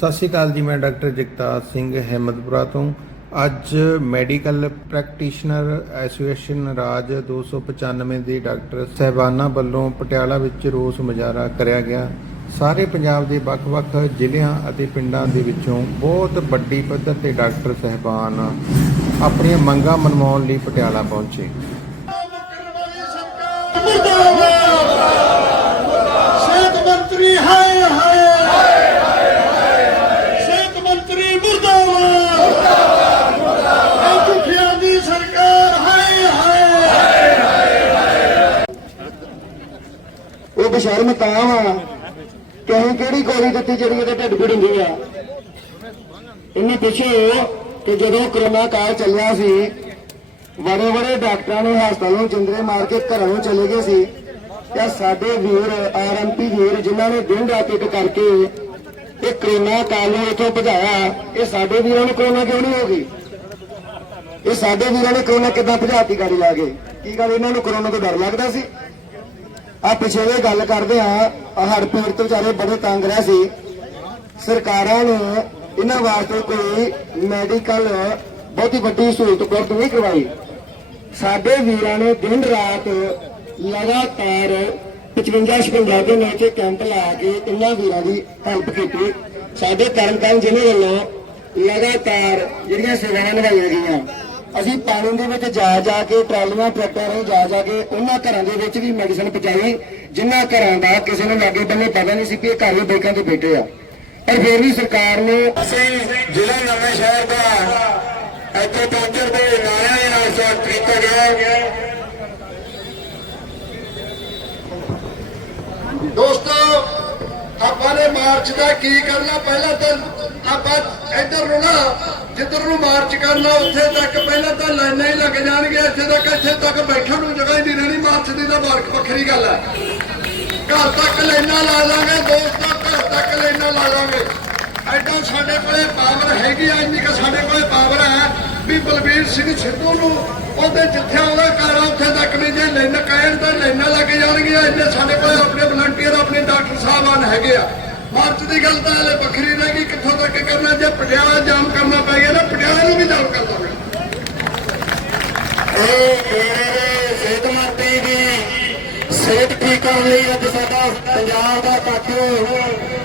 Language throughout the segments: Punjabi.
ਸਤਿ ਸ਼੍ਰੀ ਅਕਾਲ ਜੀ, ਮੈਂ ਡਾਕਟਰ ਜਗਤਾਰ ਸਿੰਘ ਹਿੰਮਤਪੁਰਾ ਤੋਂ। ਅੱਜ ਮੈਡੀਕਲ ਪ੍ਰੈਕਟੀਸ਼ਨਰ ਐਸੋਸੀਏਸ਼ਨ ਰਾਜ 295 ਦੇ ਡਾਕਟਰ ਸਹਿਬਾਨਾਂ ਵੱਲੋਂ ਪਟਿਆਲਾ ਵਿੱਚ ਰੋਸ ਮੁਜ਼ਾਹਰਾ ਕਰਿਆ ਗਿਆ। ਸਾਰੇ ਪੰਜਾਬ ਦੇ ਵੱਖ-ਵੱਖ ਜ਼ਿਲ੍ਹਿਆਂ ਅਤੇ ਪਿੰਡਾਂ ਦੇ ਵਿੱਚੋਂ ਬਹੁਤ ਵੱਡੀ ਪੱਧਰ ਤੇ ਡਾਕਟਰ ਸਹਿਬਾਨ ਆਪਣੀਆਂ ਮੰਗਾਂ ਮਨਵਾਉਣ ਲਈ ਪਟਿਆਲਾ ਪਹੁੰਚੇ। ਸਿਹਤ ਮੰਤਰੀ ਹਾਏ ਹਾਏ ਉਹ ਬਸ਼ਰਮ ਤਾਂ ਵਾ। ਕਿ ਅਸੀਂ ਕਿਹੜੀ ਗੋਲੀ ਦਿੱਤੀ ਜਿਹੜੀ ਉਹਦੇ ਢਿੱਡ ਪੀੜ ਹੁੰਦੀ ਆ? ਇੰਨੀ ਪਿੱਛੇ ਕਿ ਜਦੋਂ ਕਰੋਨਾ ਕਾਲ ਚੱਲਿਆ ਸੀ ਬੜੇ ਬੜੇ ਡਾਕਟਰਾਂ ਨੇ ਹਸਪਤਾਲਾਂ ਨੂੰ ਜਿੰਦਰੇ ਮਾਰ ਕੇ ਘਰਾਂ ਨੂੰ ਚਲੇ ਗਏ ਸੀ। ਤੇ ਸਾਡੇ ਵੀਰ ਆਰਐਮਪੀ ਵੀਰ, ਜਿਨ੍ਹਾਂ ਨੇ ਦਿਨ ਰਾਤ ਇੱਕ ਕਰਕੇ ਇਹ ਕਰੋਨਾ ਕਾਲ ਨੂੰ ਇੱਥੋਂ ਭਜਾਇਆ, ਇਹ ਸਾਡੇ ਵੀਰਾਂ ਨੂੰ ਕਰੋਨਾ ਕਿਉਂ ਨਹੀਂ ਹੋ ਗਈ? ਇਹ ਸਾਡੇ ਵੀਰਾਂ ਨੇ ਕਰੋਨਾ ਕਿੱਦਾਂ ਭਜਾਤੀ ਗਾੜੀ ਲਾ ਕੇ? ਕੀ ਗੱਲ, ਇਹਨਾਂ ਨੂੰ ਕਰੋਨਾ ਤੋਂ ਡਰ ਲੱਗਦਾ ਸੀ? ਆ ਪਿਛਲੇ ਗੱਲ ਕਰਦੇ ਆ ਹੜ ਪੀੜਤ ਵਿਚਾਰੇ ਬੜੇ ਤੰਗ ਰਹੇ ਸੀ। ਸਰਕਾਰਾਂ ਨੇ ਇਹਨਾਂ ਵਾਸਤੇ ਕੋਈ ਮੈਡੀਕਲ ਬਹੁਤੀ ਵੱਡੀ ਸਹੂਲਤ ਉਪਲਬਧ ਨਹੀਂ ਕਰਵਾਈ। ਸਾਡੇ ਵੀਰਾਂ ਨੇ ਦਿਨ ਰਾਤ ਲਗਾਤਾਰ 55 56 ਦੇ ਵਿੱਚ ਕੈਂਪ ਲਾ ਕੇ ਇਹਨਾਂ ਵੀਰਾਂ ਦੀ ਹੈਲਪ ਕੀਤੀ। ਸਾਡੇ ਤਰਨਤਾਰਨ ਜ਼ਿਲ੍ਹੇ ਵੱਲੋਂ ਲਗਾਤਾਰ ਜਿਹੜੀਆਂ ਸੇਵਾਵਾਂ ਨਿਭਾਈਆਂ ਗਈਆਂ। ਅਸੀਂ ਪਾਣੀ ਦੇ ਵਿੱਚ ਜਾ ਜਾ ਕੇ ਟਰਾਲੀਆਂ ਟਰੈਕਟਰਾਂ ਰਾਹੀਂ ਜਾ ਜਾ ਕੇ ਉਹਨਾਂ ਘਰਾਂ ਦੇ ਵਿੱਚ ਵੀ ਮੈਡੀਸਨ ਪਹੁੰਚਾਈ ਜਿਨ੍ਹਾਂ ਘਰਾਂ ਦਾ ਕਿਸੇ ਨੂੰ ਲਾਗੇ ਬੰਨੇ ਪਤਾ ਨਹੀਂ ਸੀ ਕਿ ਇਹ ਘਰ ਵੀ ਬੈਕਾਂ ਤੇ ਬੈਠੇ ਆ। ਪਰ ਫਿਰ ਵੀ ਸਰਕਾਰ ਨੇ ਅਸੀਂ ਜ਼ਿਲ੍ਹਾ ਨਵਾਂ ਸ਼ਹਿਰ ਦਾ ਇੱਥੇ ਪਹੁੰਚਣ ਦੇ ਨਾਰਿਆਂ ਦੇ ਨਾਲ ਸਵਾਗਤ ਕੀਤਾ ਗਿਆ। ਦੋਸਤੋ ਆਪਾਂ ਨੇ ਮਾਰਚ ਦਾ ਕੀ ਕਰਨਾ? ਪਹਿਲਾਂ ਤਾਂ ਆਪਾਂ ਇੱਧਰ ਨੂੰ ਨਾ, ਜਿੱਧਰ ਨੂੰ ਮਾਰਚ ਕਰਨਾ, ਉੱਥੇ ਤੱਕ ਪਹਿਲਾਂ ਤਾਂ ਲਾਈਨਾਂ ਹੀ ਲੱਗ ਜਾਣਗੀਆਂ। ਇੱਥੇ ਤੱਕ ਇੱਥੇ ਤੱਕ ਬੈਠਣ ਨੂੰ ਜਗ੍ਹਾ ਹੀ ਨਹੀਂ ਰਹਿਣੀ। ਮਾਰਚ ਦੀ ਤਾਂ ਮਾਰਕ ਵੱਖਰੀ ਗੱਲ ਹੈ। ਘਰ ਤੱਕ ਲਾਈਨਾਂ ਲਾ ਲਾਂਗੇ, ਦੋਸਤਾਂ ਘਰ ਤੱਕ ਲਾਈਨਾਂ ਲਾ ਲਾਂਗੇ। ਐਡਾ ਸਾਡੇ ਕੋਲੇ ਪਾਵਰ ਹੈਗੀ ਆ, ਇੰਨੀ ਕਿ ਸਾਡੇ ਕੋਲੇ ਪਾਵਰ ਹੈ ਵੀ ਬਲਬੀਰ ਸਿੰਘ ਸਿੱਧੂ ਨੂੰ ਉਹਦੇ ਜਿੱਥੇ ਉਹਦਾ ਘਰ ਆ, ਉੱਥੇ ਤੱਕ ਨਹੀਂ ਜੇ ਲਾਈਨ, ਕਹਿਣ ਤਾਂ ਲਾਈਨਾਂ ਲੱਗ ਜਾਣਗੀਆਂ, ਇੰਨੇ ਸਾਡੇ ਕੋਲੇ ਆਪਣੇ ਹੈਗੇ ਆ। ਮਾਰਚ ਦੀ ਗੱਲ ਤਾਂ ਹਲੇ ਵੱਖਰੀ ਰਹਿ ਗਈ, ਕਿੱਥੋਂ ਤੱਕ ਕਰਨਾ, ਜੇ ਪਟਿਆਲਾ ਜਾਮ ਕਰਨਾ ਪੈ ਗਿਆ ਨਾ, ਪਟਿਆਲਾ ਨੂੰ ਵੀ ਜਾਮ ਕਰਨਾ ਪਿਆ ਇਹ ਮੇਰੇ ਸਿਹਤ ਮੰਤਰੀ ਦੀ ਸਿਹਤ ਠੀਕ ਕਰਨ ਲਈ ਅੱਜ ਸਾਡਾ ਪੰਜਾਬ ਦਾ ਇਕੱਠ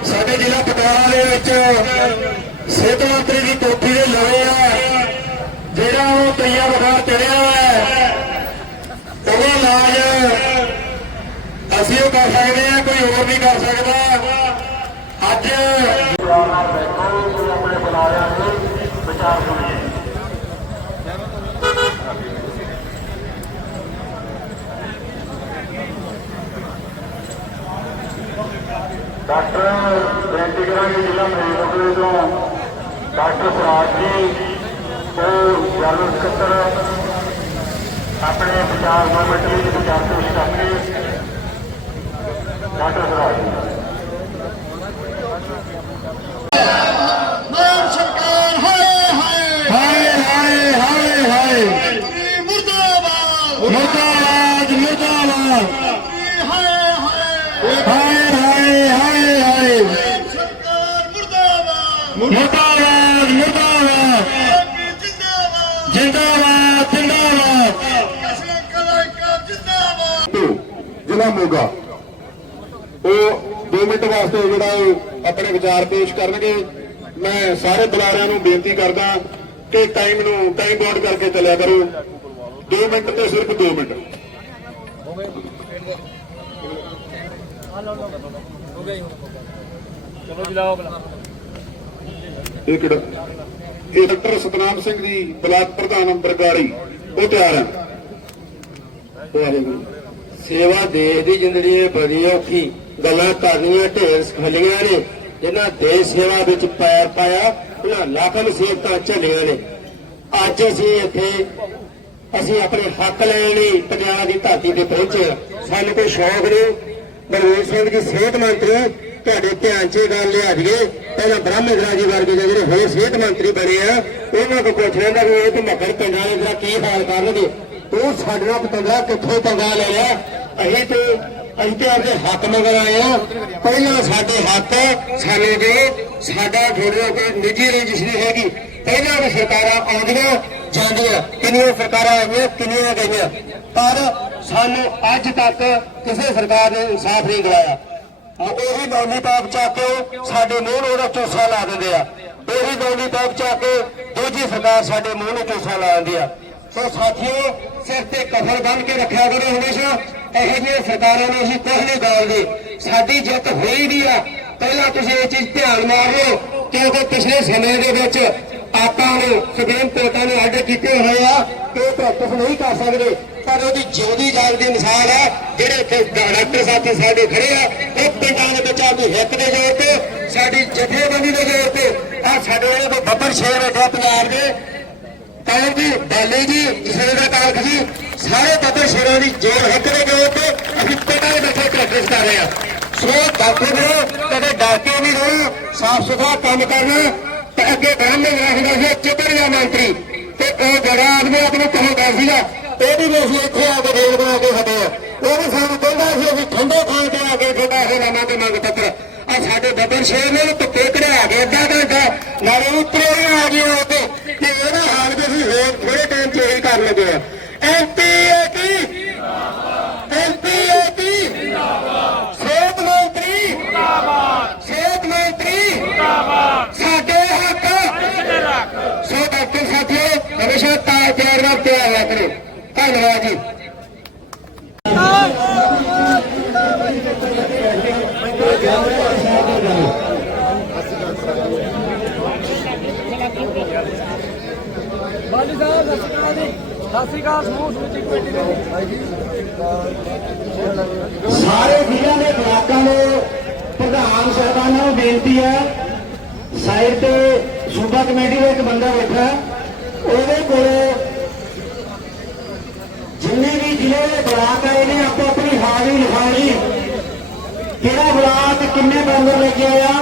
ਸਾਡੇ ਜ਼ਿਲ੍ਹਾ ਪਟਿਆਲਾ ਦੇ ਵਿੱਚ ਸਿਹਤ ਮੰਤਰੀ ਦੀ ਕੋਠੀ ਦੇ ਲੋਏ ਆ, ਜਿਹੜਾ ਉਹ ਤਈਆ ਬਖਾਰ ਚੜਿਆ ਹੈ, ਉਹਦਾ ਇਲਾਜ ਕਰ ਸਕਦੇ ਆ, ਕੋਈ ਹੋਰ ਨਹੀਂ ਕਰ ਸਕਦਾ। ਅੱਜ ਆਪਣੇ ਬੁਲਾਰਿਆਂ ਨੂੰ ਵਿਚਾਰ ਸੁਣੀਏ ਡਾਕਟਰ ਬੇਨਤੀ ਕਰਾਂਗੇ ਜ਼ਿਲ੍ਹਾ ਮਰੀਜ਼ਪੁਰ ਤੋਂ, ਡਾਕਟਰ ਸਰਾਜ ਜੀ, ਉਹ ਜਨਰਲ ਸਕੱਤਰ ਆਪਣੇ ਵਿਚਾਰ ਮੂਵਮੈਂਟ ਲਈ ਵਿਚਾਰ ਪੇਸ਼ ਕਰਕੇ ਡਾਕਟਰ ਸਰਾਜ ਜੀ ਮਾਨ ਸਰਕਾਰ ਹਾਏ ਹਾਏ ਹਾਏ ਹਾਏ ਹਾਏ ਹਾਏ ਮੰਤਰੀ ਮੁਰਦਾਬਾਦ। ਮੁਰਦਾਬਾਦ ਮੁਰਦਾਬਾਦ। ਮੰਤਰੀ ਹਾਏ ਹਾਏ। ਹਾਏ ਹਾਏ ਹਾਏ ਹਾਏ। ਮਾਨ ਸਰਕਾਰ ਮੁਰਦਾਬਾਦ। ਮੁਰਦਾਬਾਦ ਮੁਰਦਾਬਾਦ। ਐਮਪੀ ਜਿੰਦਾਬਾਦ। ਜਿੰਦਾਬਾਦ ਜਿੰਦਾਬਾਦ। ਜ਼ਿਲ੍ਹਾ ਮੋਗਾ। ਉਹ 2 ਮਿੰਟ ਵਾਸਤੇ ਜਿਹੜਾ ਉਹ ਆਪਣੇ ਵਿਚਾਰ ਪੇਸ਼ ਕਰਨਗੇ। ਮੈਂ ਸਾਰੇ ਬੁਲਾਰਿਆਂ ਨੂੰ ਬੇਨਤੀ ਕਰਦਾ ਕਿ ਟਾਈਮ ਨੂੰ ਟਾਈਮ ਬਾਉਂਡ ਕਰਕੇ ਚੱਲਿਆ ਕਰੋ। 2 ਮਿੰਟ ਤੇ ਸਿਰਫ 2 ਮਿੰਟ। ਇਹ ਕਿਹੜਾ? ਇਹ ਡਾਕਟਰ ਸਤਨਾਮ ਸਿੰਘ ਜੀ, ਬਲਾਕ ਪ੍ਰਧਾਨ ਬਰਗਾੜੀ ਉਹ ਤਿਆਰ ਹੈ। ਸੇਵਾ ਦੇਸ਼ ਦੀ ਜ਼ਿੰਦਗੀ ਇਹ ਬੜੀ ਔਖੀ। ਗੱਲਾਂ ਕਰਨੀਆਂ, ਢੇਰ ਸਖਲੀਆਂ ਨੇ, ਜਿਨ੍ਹਾਂ ਦੇਸ਼ ਸੇਵਾ ਵਿੱਚ ਪੈਰ ਪਾਇਆ, ਉਹਨਾਂ ਲੱਖ ਮੁਸੀਬਤਾਂ ਝੱਲੀਆਂ ਨੇ। ਅੱਜ ਅਸੀਂ ਇੱਥੇ, ਅਸੀਂ ਆਪਣੇ ਹੱਕ ਲੈਣ ਲਈ ਪੰਜਾਬ ਦੀ ਧਰਤੀ ਤੇ ਪਹੁੰਚੇ ਸਾਨੂੰ ਕੋਈ ਸ਼ੌਕ ਨਹੀਂ। ਬਲਵੀਰ ਸਿੰਘ ਜੀ, ਸਿਹਤ ਮੰਤਰੀ, ਤੁਹਾਡੇ ਧਿਆਨ 'ਚ ਗੱਲ ਲਿਆ ਜੀਏ ਪਹਿਲਾਂ ਬ੍ਰਹਮ ਜੀ ਵਰਗੇ ਜਿਹੜੇ ਹੋਰ ਸਿਹਤ ਮੰਤਰੀ ਬਣੇ ਆ, ਉਹਨਾਂ ਕੋਲ ਪੁੱਛ ਲੈਂਦਾ ਵੀ ਇਹ ਤੇ ਮੱਕੜ ਪਿੰਡਾਂ ਦੇ ਜਿਹੜਾ ਕੀ ਹਾਲ ਕਰਨਗੇ? ਤੂੰ ਸਾਡੇ ਨਾਲ ਪਤੰਗਾ ਕਿੱਥੋਂ ਪੰਗਾ ਲੈ ਲਿਆ? ਅਸੀਂ ਤੇ ਅਸੀਂ ਤੇ ਆਪਣੇ ਹੱਕ ਮੰਗਣ ਆਏ ਆ ਪਹਿਲਾਂ ਸਾਡੇ ਹੱਕ ਸਾਨੂੰ ਦੇ ਸਾਡਾ ਤੁਹਾਡੇ ਕੋਈ ਨਿੱਜੀ ਰੰਜਿਸ਼ ਨਹੀਂ ਹੈਗੀ। ਪਹਿਲਾਂ ਵੀ ਸਰਕਾਰਾਂ ਆਉਂਦੀਆਂ, ਜਾਂਦੀਆਂ। ਕਿੰਨੀਆਂ ਸਰਕਾਰਾਂ ਆਈਆਂ, ਕਿੰਨੀਆਂ ਗਈਆਂ। ਪਰ ਸਾਨੂੰ ਅੱਜ ਤੱਕ ਕਿਸੇ ਸਰਕਾਰ ਨੇ ਇਨਸਾਫ ਨਹੀਂ ਦਿਵਾਇਆ ਉਹੀ ਬੌਲੀ ਪਾਪ ਚੱਕ ਕੇ ਸਾਡੇ ਮੂੰਹ ਨੂੰ ਉਹਦਾ ਚੋਸਾ ਲਾ ਦਿੰਦੇ ਆ। ਉਹੀ ਬੌਲੀ ਪਾਪ ਚੱਕ ਕੇ ਦੂਜੀ ਸਰਕਾਰ ਸਾਡੇ ਮੂੰਹ ਨੂੰ ਚੋਸਾ ਲਾ ਦਿੰਦੀ ਆ। ਸੋ ਸਾਥੀਓ, ਸਿਰ ਤੇ ਕਫਰ ਬੰਨ ਕੇ ਰੱਖਿਆ ਕਰੋ ਹਮੇਸ਼ਾ। ਇਹੋ ਜਿਹੀਆਂ ਸਰਕਾਰਾਂ ਨੂੰ ਅਸੀਂ ਕੁਝ ਨਹੀਂ ਗਾਲਦੇ ਸਾਡੀ ਜਿੱਤ ਹੋਈ ਵੀ ਆ। ਪਹਿਲਾਂ ਤੁਸੀਂ ਇਹ ਚੀਜ਼ ਧਿਆਨ ਮਾਰ ਲਓ ਕਿਉਂਕਿ ਪਿਛਲੇ ਸਮੇਂ ਦੇ ਵਿੱਚ ਆਪਾਂ ਨੂੰ ਸੁਪਰੀਮ ਕੋਰਟਾਂ ਨੇ ਆਰਡਰ ਕੀਤੇ ਹੋਏ ਆ ਕਿ ਉਹ ਪ੍ਰੈਕਟਿਸ ਨਹੀਂ ਕਰ ਸਕਦੇ। ਪਰ ਉਹਦੀ ਜਿਉਂਦੀ ਜਾਗਦੀ ਮਿਸਾਲ ਹੈ ਜਿਹੜੇ ਇੱਥੇ ਡਾਕਟਰ ਸਾਥੀ ਸਾਡੇ ਖੜੇ ਆ, ਉਹ ਪਿੰਡਾਂ ਦੇ ਵਿੱਚ ਆਪਣੀ ਹਿੱਕ ਦੇ ਜ਼ੋਰ ਤੇ, ਸਾਡੀ ਜਥੇਬੰਦੀ ਦੇ ਜ਼ੋਰ ਤੇ, ਆ ਸਾਡੇ ਜਿਹੜੇ ਕੋਈ ਬੱਬਰ ਸ਼ੇਰ ਬੈਠਾ ਪੰਜਾਬ ਦੇ ਕਾਲਮ ਜੀ, ਬਾਲੀ ਜੀ, ਕਿਸੇ ਦਾ ਕਾਲਕ ਜੀ ਸਾਰੇ ਬੱਬਰ ਸ਼ੇਰਾਂ ਦੀ ਜੋਰ ਹਿੱਕ ਦੇ ਜ਼ੋਰ ਤੇ ਅਸੀਂ ਪਿੰਡਾਂ ਦੇ ਵਿੱਚ ਪ੍ਰੈਕਟਿਸ ਕਰ ਰਹੇ ਆ ਸੋ ਡਾਕਟਰ ਨੇ ਕਦੇ ਡਾਕੇ ਨਹੀਂ ਰਹੋ ਸਾਫ਼ ਸੁਥਰਾ ਕੰਮ ਕਰਨਾ ਤੇ ਅੱਗੇ ਬ੍ਰਾਹਮਣ ਰੱਖਦਾ ਸੀ। ਚਿੱਤਰਿਆ ਮੰਤਰੀ ਤੇ ਉਹ ਜਗ੍ਹਾ ਆਦਮੀ ਆਪਣੇ ਕਹੋਗਾ ਸੀਗਾ ਉਹ ਵੀ ਅਸੀਂ ਇੱਥੇ ਆ ਕੇ ਰੇਲ ਬਣਾ ਕੇ ਹਟੇ ਆ। ਉਹ ਵੀ ਸਾਨੂੰ ਕਹਿੰਦਾ ਸੀ, ਅਸੀਂ ਠੰਡੇ ਥਾਂ ਤੇ ਆ ਕੇ ਤੁਹਾਡਾ ਇਹ ਨਾਮਾ ਤੇ ਮੰਗ ਪੱਤਰ। ਆ ਸਾਡੇ ਬੱਬਰ ਸ਼ੇਰ ਨੇ ਉਹ ਧੁੱਪੇ ਕਢਾ ਕੇ ਅੱਧਾ ਘੰਟਾ ਨਾਲੇ ਉੱਤਰੇ ਆ ਗਏ ਉਹ ਤੇ। ਤੇ ਇਹਦਾ ਹਾਲ ਵੀ ਅਸੀਂ ਹੋਰ ਥੋੜੇ ਟਾਈਮ ਚ ਇਹੀ ਕਰ ਲੱਗੇ ਆ। ਐਮਪੀਏਟੀ ਐਮਪੀਏਟੀ ਸਿਹਤ ਮੰਤਰੀ ਸਿਹਤ ਮੰਤਰੀ ਸਾਡੇ ਹੱਕ ਸੋ ਡਾਕਟਰ ਸਾਥੀਓ ਹਮੇਸ਼ਾ ਤਾਜ ਪਿਆਰ ਨਾਲ ਪਿਆਰ ਹੋਇਆ ਕਰੋ ਧੰਨਵਾਦ ਜੀ ਬਾਲੀ ਸਾਹਿਬ ਸਤਿ ਸ਼੍ਰੀ ਅਕਾਲ ਜੀ ਸਤਿ ਸ਼੍ਰੀ ਅਕਾਲ, ਸਮੂਹ ਸਮੁੱਚੀ ਕਮੇਟੀ ਦੇ ਸਾਰੇ ਜ਼ਿਲ੍ਹਿਆਂ ਦੇ ਬਲਾਕਾਂ ਦੇ ਪ੍ਰਧਾਨ ਸਾਹਿਬਾਨਾਂ ਨੂੰ ਬੇਨਤੀ ਹੈ, ਸਾਈਡ ਤੇ ਸੂਬਾ ਕਮੇਟੀ ਦਾ ਇੱਕ ਬੰਦਾ ਬੈਠਾ ਉਹਦੇ ਕੋਲ ਜਿੰਨੇ ਵੀ ਜ਼ਿਲ੍ਹੇ ਦੇ ਬਲਾਕ ਆਏ ਨੇ, ਆਪੋ ਆਪਣੀ ਹਾਜ਼ਰੀ ਲਿਖਾਣੀ ਕਿਹੜਾ ਬਲਾਕ ਕਿੰਨੇ ਮੈਂਬਰ ਲੈ ਕੇ ਆਇਆ,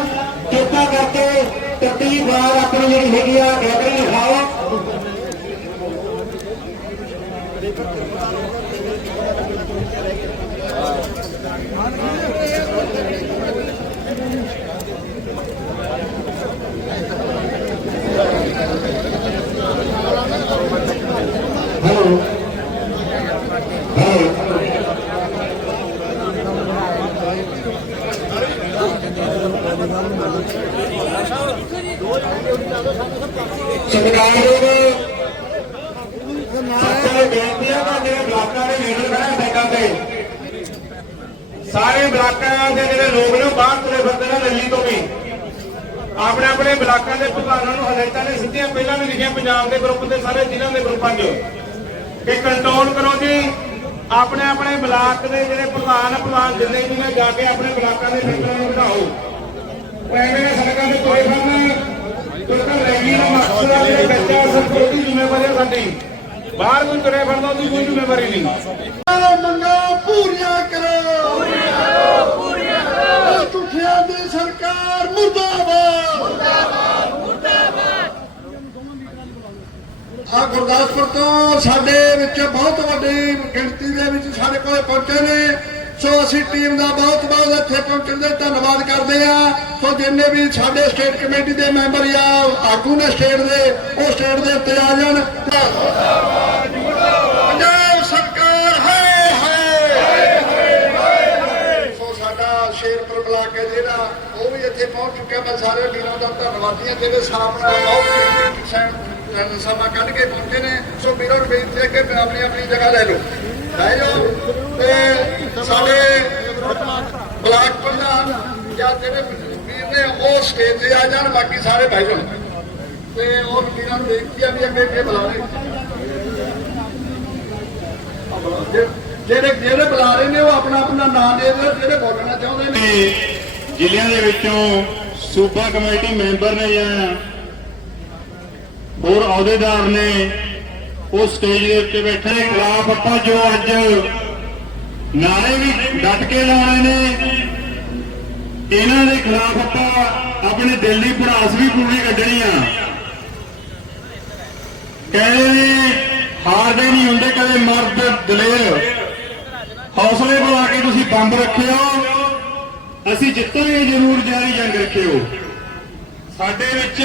ਕਿਰਪਾ ਕਰਕੇ ਤਰਤੀਬ ਵਾਰ ਆਪਣੀ ਜਿਹੜੀ ਹੈਗੀ ਆ, ਗੈਦਰਿੰਗ ਲਿਖਾਓ। ਸਤਿਕਾਰਯੋਗ ਸੱਚੇ ਬੇਨਤੀਆਂ ਦਾ ਜਿਹੜੇ ਬਲਾਕਾਂ ਦੇ ਲੀਡਰ ਖੜੇ ਬੈਠਾਂ ਤੇ ਸਾਰੇ ਬਲਾਕਾਂ ਦੇ ਜਿਹੜੇ ਲੋਕ ਨੇ ਬਾਹਰ ਤੁਰੇ ਫਿਰਦੇ ਨੇ ਦਿੱਲੀ ਤੋਂ ਵੀ। ਆਪਣੇ ਆਪਣੇ ਬਲਾਕਾਂ ਦੇ ਪ੍ਰਧਾਨਾਂ ਨੂੰ ਹਦਾਇਤਾਂ ਨੇ ਸਿੱਧੀਆਂ, ਪਹਿਲਾਂ ਵੀ ਲਿਖੀਆਂ ਪੰਜਾਬ ਦੇ ਗਰੁੱਪ ਤੇ, ਸਾਰੇ ਜ਼ਿਲ੍ਹਿਆਂ ਦੇ ਗਰੁੱਪਾਂ 'ਚ ਕਿ ਕੰਟਰੋਲ ਕਰੋ ਜੀ, ਆਪਣੇ ਆਪਣੇ ਬਲਾਕ ਦੇ ਜਿਹੜੇ ਪ੍ਰਧਾਨ ਪ੍ਰਧਾਨ ਜਿੰਨੇ ਵੀ ਨੇ, ਜਾ ਕੇ ਆਪਣੇ ਬਲਾਕਾਂ ਦੇ ਮੈਂਬਰਾਂ ਨੂੰ ਵਧਾਓ। ਐਵੇਂ ਸੜਕਾਂ ਦੇ ਤੁਰੇ ਫਿਰਨ। ਤੁਰਕਰ ਰੈਲੀ ਦਾ ਮਕਸਦ ਆ ਜਿਹੜੇ ਬੱਚਾ ਸਭ ਜ਼ਿੰਮੇਵਾਰੀ ਆ ਸਾਡੀ ਬਾਹਰ ਕੋਈ ਤੁਰੇ ਫਿਰਦਾ ਉਹਦੀ ਕੋਈ ਜ਼ਿੰਮੇਵਾਰੀ ਨਹੀਂ ਮੰਗਾਂ ਪੂਰੀਆਂ ਕਰੋ ਪੂਰੀਆਂ ਕਰੋ ਪੂਰੀਆਂ ਕਰੋ ਝੂਠਿਆਂ ਦੀ ਸਰਕਾਰ ਮੁਰਦਾਬਾਦ ਮੁਰਦਾਬਾਦ ਮੁਰਦਾਬਾਦ ਆ ਗੁਰਦਾਸਪੁਰ ਤੋਂ ਸਾਡੇ ਵਿੱਚ ਬਹੁਤ ਵੱਡੀ ਗਿਣਤੀ ਦੇ ਵਿੱਚ ਸਾਡੇ ਕੋਲ ਪਹੁੰਚੇ ਨੇ ਸੋ ਅਸੀਂ ਟੀਮ ਦਾ ਬਹੁਤ ਬਹੁਤ ਇੱਥੇ ਪਹੁੰਚਣ ਦੇ ਧੰਨਵਾਦ ਕਰਦੇ ਆ ਸੋ ਜਿੰਨੇ ਵੀ ਸਾਡੇ ਸਟੇਟ ਕਮੇਟੀ ਦੇ ਮੈਂਬਰ ਆ ਆਗੂ ਨੇ ਸਟੇਟ ਦੇ, ਉਹ ਸਟੇਟ ਦੇ ਉੱਤੇ ਆ ਜਾਣ। ਪੰਜਾਬ ਸਰਕਾਰ ਹੈ ਹੈ ਸੋ ਸਾਡਾ ਸ਼ੇਰਪੁਰ ਬਲਾਕ ਹੈ ਜਿਹੜਾ, ਉਹ ਵੀ ਇੱਥੇ ਪਹੁੰਚ ਚੁੱਕਿਆ। ਮੈਂ ਸਾਰੇ ਵੀਰਾਂ ਦਾ ਧੰਨਵਾਦੀ ਹਾਂ। ਜਿਹੜੇ ਸਾਹਮਣੇ ਬਹੁਤ ਸਮਾਂ ਕੱਢ ਕੇ ਪਹੁੰਚੇ ਨੇ। ਸੋ ਵੀਰਾਂ ਨੂੰ ਬੇਨਤੀ ਹੈ ਕਿ ਆਪਣੀ ਆਪਣੀ ਜਗ੍ਹਾ ਲੈ ਲਓ। ਲੈ ਜਾਓ ਤੇ ਸਾਡੇ ਬਲਾਕ ਪ੍ਰਧਾਨ ਜਾਂ ਜਿਹੜੇ ਵੀਰ ਨੇ ਉਹ ਸਟੇਜ ਤੇ ਆ ਜਾਣ, ਬਾਕੀ ਸਾਰੇ ਭਾਈ ਹੋਣ ਤੇ ਉਹ ਵੀਰਾਂ ਨੂੰ ਬੇਨਤੀ ਹੈ ਵੀ ਅੱਗੇ ਅੱਗੇ ਬੁਲਾਵੇ ਜਿਹੜੇ ਜਿਹੜੇ ਬੁਲਾ ਰਹੇ ਨੇ, ਉਹ ਆਪਣਾ ਆਪਣਾ ਨਾਮ ਦੇ ਦਿਓ, ਜਿਹੜੇ ਬੋਲਣਾ ਚਾਹੁੰਦੇ ਨੇ। ਤੇ ਜ਼ਿਲ੍ਹਿਆਂ ਦੇ ਵਿੱਚੋਂ ਸੂਬਾ ਕਮੇਟੀ ਮੈਂਬਰ ਨੇ ਜਾਂ ਹੋਰ ਅਹੁਦੇਦਾਰ ਨੇ ਉਹ ਸਟੇਜ ਦੇ ਉੱਤੇ ਬੈਠੇ ਨੇ, ਖਿਲਾਫ ਆਪਾਂ ਜੋ ਅੱਜ ਨਾਰੇ ਵੀ ਡਟ ਕੇ ਲਾਉਣੇ ਨੇ, ਇਹਨਾਂ ਦੇ ਖਿਲਾਫ ਆਪਾਂ ਆਪਣੇ ਦਿਲ ਦੀ ਭੜਾਸ ਵੀ ਪੂਰੀ ਕੱਢਣੀ ਆ। ਕਹਿੰਦੇ ਨੇ, ਹਾਰਦੇ ਨਹੀਂ ਹੁੰਦੇ ਕਦੇ ਮਰਦ ਦਲੇਰ। ਹੌਸਲੇ ਬਣਾ ਕੇ ਤੁਸੀਂ ਬੰਬ ਰੱਖਿਓ, ਅਸੀਂ ਜਿੱਤਾਂਗੇ, ਜ਼ਰੂਰ ਜਾਰੀ ਜੰਗ ਰੱਖਿਓ। ਸਾਡੇ ਵਿੱਚ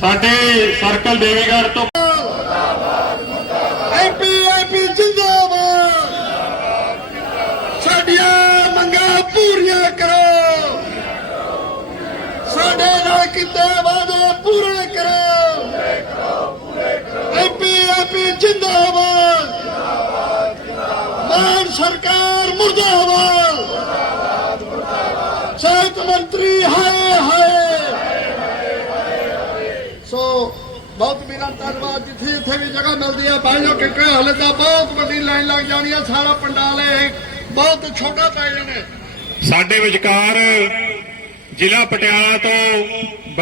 ਸਾਡੇ ਸਰਕਲ ਦੇਵੀਗੜ੍ਹ ਤੋਂ ਐਮਪੀ ਐਮਪੀ ਜਿੰਦਾਬਾਦ। ਸਾਡੀਆਂ ਮੰਗਾਂ ਪੂਰੀਆਂ ਕਰੋ। ਸਾਡੇ ਨਾਲ ਕੀਤੇ ਵਾਅਦੇ ਪੂਰੇ ਕਰੋ। ਐਮਪੀ ਐਮਪੀ ਜਿੰਦਾਬਾਦ। ਮਾਨ ਸਰਕਾਰ ਮੁਰਦਾਬਾਦ। ਸਿਹਤ ਮੰਤਰੀ ਹਾਏ ਹਾਏ ਸੋ ਬਹੁਤ ਮੇਰਾ ਧੰਨਵਾਦ। ਜਿੱਥੇ ਜਿੱਥੇ ਵੀ ਜਗ੍ਹਾ ਮਿਲਦੀ ਆ ਬਾਈ ਲੋਕ ਕਿਉਂਕਿ ਹਲੇ ਤਾਂ ਬਹੁਤ ਵੱਡੀ ਲਾਈਨ ਲੱਗ ਜਾਣੀ ਆ, ਸਾਰਾ ਪੰਡਾਲ ਇਹ ਬਹੁਤ ਛੋਟਾ ਪੈ ਜਾਣਾ। ਸਾਡੇ ਵਿਚਕਾਰ ਜ਼ਿਲ੍ਹਾ ਪਟਿਆਲਾ ਤੋਂ